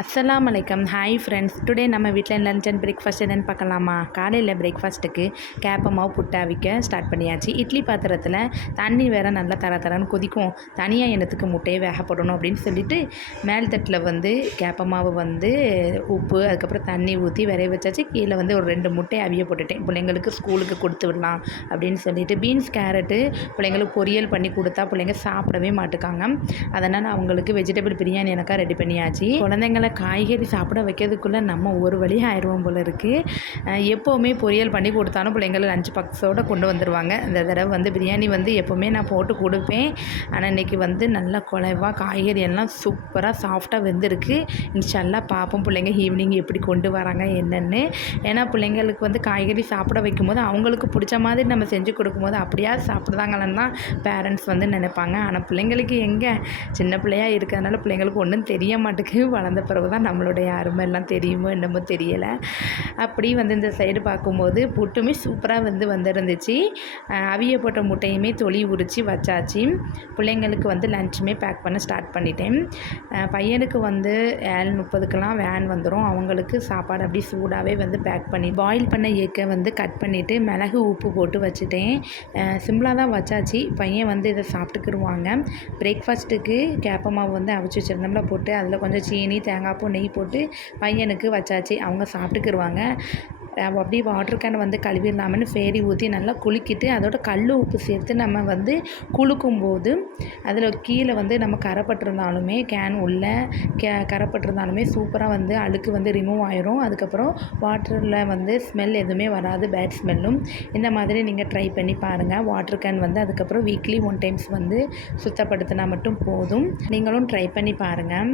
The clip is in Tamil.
அஸ்ஸலாமு அலைக்கம். ஹாய் ஃப்ரெண்ட்ஸ், டுடே நம்ம வீட்டில் லன்ச் அண்ட் பிரேக்ஃபாஸ்ட் என்னென்னு பார்க்கலாமா? காலையில் பிரேக்ஃபாஸ்ட்டுக்கு கேப்ப மாவு புட்டு அவிக்க ஸ்டார்ட் பண்ணியாச்சு. இட்லி பாத்திரத்தில் தண்ணி வேறு நல்லா தரன்னு கொதிக்கும். தனியாக எண்ணத்துக்கு முட்டையை வேக போடணும் அப்படின்னு சொல்லிட்டு மேல் தட்டில் கேப்ப மாவு உப்பு அதுக்கப்புறம் தண்ணி ஊற்றி விரைய வச்சாச்சு. கீழே ஒரு 2 முட்டையை அவிய போட்டுட்டேன். பிள்ளைங்களுக்கு ஸ்கூலுக்கு கொடுத்து விடலாம் அப்படின்னு சொல்லிட்டு. பீன்ஸ் கேரட்டு பிள்ளைங்களுக்கு பொரியல் பண்ணி கொடுத்தா பிள்ளைங்க சாப்பிடவே மாட்டுக்காங்க. அதனால் அவங்களுக்கு வெஜிடபிள் பிரியாணி எனக்கா ரெடி பண்ணியாச்சு. குழந்தைங்களை காய்கறி சாப்பிட வைக்கிறதுக்குள்ளே நம்ம ஒரு வழி ஆயிடுவோம் போல இருக்குது. எப்போவுமே பொரியல் பண்ணி கொடுத்தாலும் பிள்ளைங்களை லஞ்ச் பாக்ஸோடு கொண்டு வந்துடுவாங்க. இந்த தடவை பிரியாணி எப்போவுமே நான் போட்டு கொடுப்பேன். ஆனால் இன்றைக்கி நல்லா குலைவாக காய்கறி எல்லாம் சூப்பராக சாஃப்டாக வெந்திருக்கு. இன்ஷால்லா பார்ப்போம் பிள்ளைங்க ஈவினிங் எப்படி கொண்டு வராங்க என்னென்னு. ஏன்னா பிள்ளைங்களுக்கு காய்கறி சாப்பிட வைக்கும்போது அவங்களுக்கு பிடிச்ச மாதிரி நம்ம செஞ்சு கொடுக்கும்போது அப்படியா சாப்பிடுதாங்கன்னு தான் பேரண்ட்ஸ் நினைப்பாங்க. ஆனால் பிள்ளைங்களுக்கு எங்கே சின்ன பிள்ளையாக இருக்கிறதுனால பிள்ளைங்களுக்கு ஒன்றும் தெரிய மாட்டேங்குது. வளர்ந்த பிறகு தான் நம்மளுடைய அருமை எல்லாம் தெரியுமோ என்னமோ தெரியலை. அப்படி இந்த சைடு பார்க்கும்போது புட்டுமே சூப்பராக வந்துருந்துச்சு. அவிய போட்ட முட்டையுமே தொளி உரித்து வச்சாச்சு. பிள்ளைங்களுக்கு லஞ்சுமே பேக் பண்ண ஸ்டார்ட் பண்ணிட்டேன். பையனுக்கு 7:30க்கெலாம் வேன் வந்துடும். அவங்களுக்கு சாப்பாடு அப்படி சூடாகவே பேக் பண்ணி பாயில் பண்ண எக்கை கட் பண்ணிவிட்டு மிளகு உப்பு போட்டு வச்சுட்டேன். சிம்பிளாக தான் வச்சாச்சு. பையன் இதை சாப்பிட்டுக்கிடுவாங்க. பிரேக்ஃபாஸ்ட்டுக்கு கேப்ப மாவு அவிச்சு வச்சுருந்தோம்ல போட்டு அதில் கொஞ்சம் சீனி தேங்காய் பூ நெய் போட்டு பையனுக்கு வச்சாச்சு. அவங்க சாப்பிட்டுக்கிடுவாங்க. அப்படியே வாட்டர் கேன் கழுவிடலாமன்னு ஃபேரி ஊற்றி நல்லா குலுக்கிட்டு அதோட கல் உப்பு சேர்த்து நம்ம குலுக்கும்போது அதில் கீழே நம்ம கரைப்பட்டிருந்தாலுமே கேன் உள்ள கரைப்பட்டிருந்தாலுமே சூப்பராக அழுக்கு ரிமூவ் ஆயிரும். அதுக்கப்புறம் வாட்டரில் ஸ்மெல் எதுவுமே வராது, பேட் ஸ்மெல்லும். இந்த மாதிரி நீங்கள் ட்ரை பண்ணி பாருங்கள். வாட்டர் கேன் அதுக்கப்புறம் வீக்லி 1 டைம்ஸ் சுத்தப்படுத்தினா மட்டும் போதும். நீங்களும் ட்ரை பண்ணி பாருங்கள்.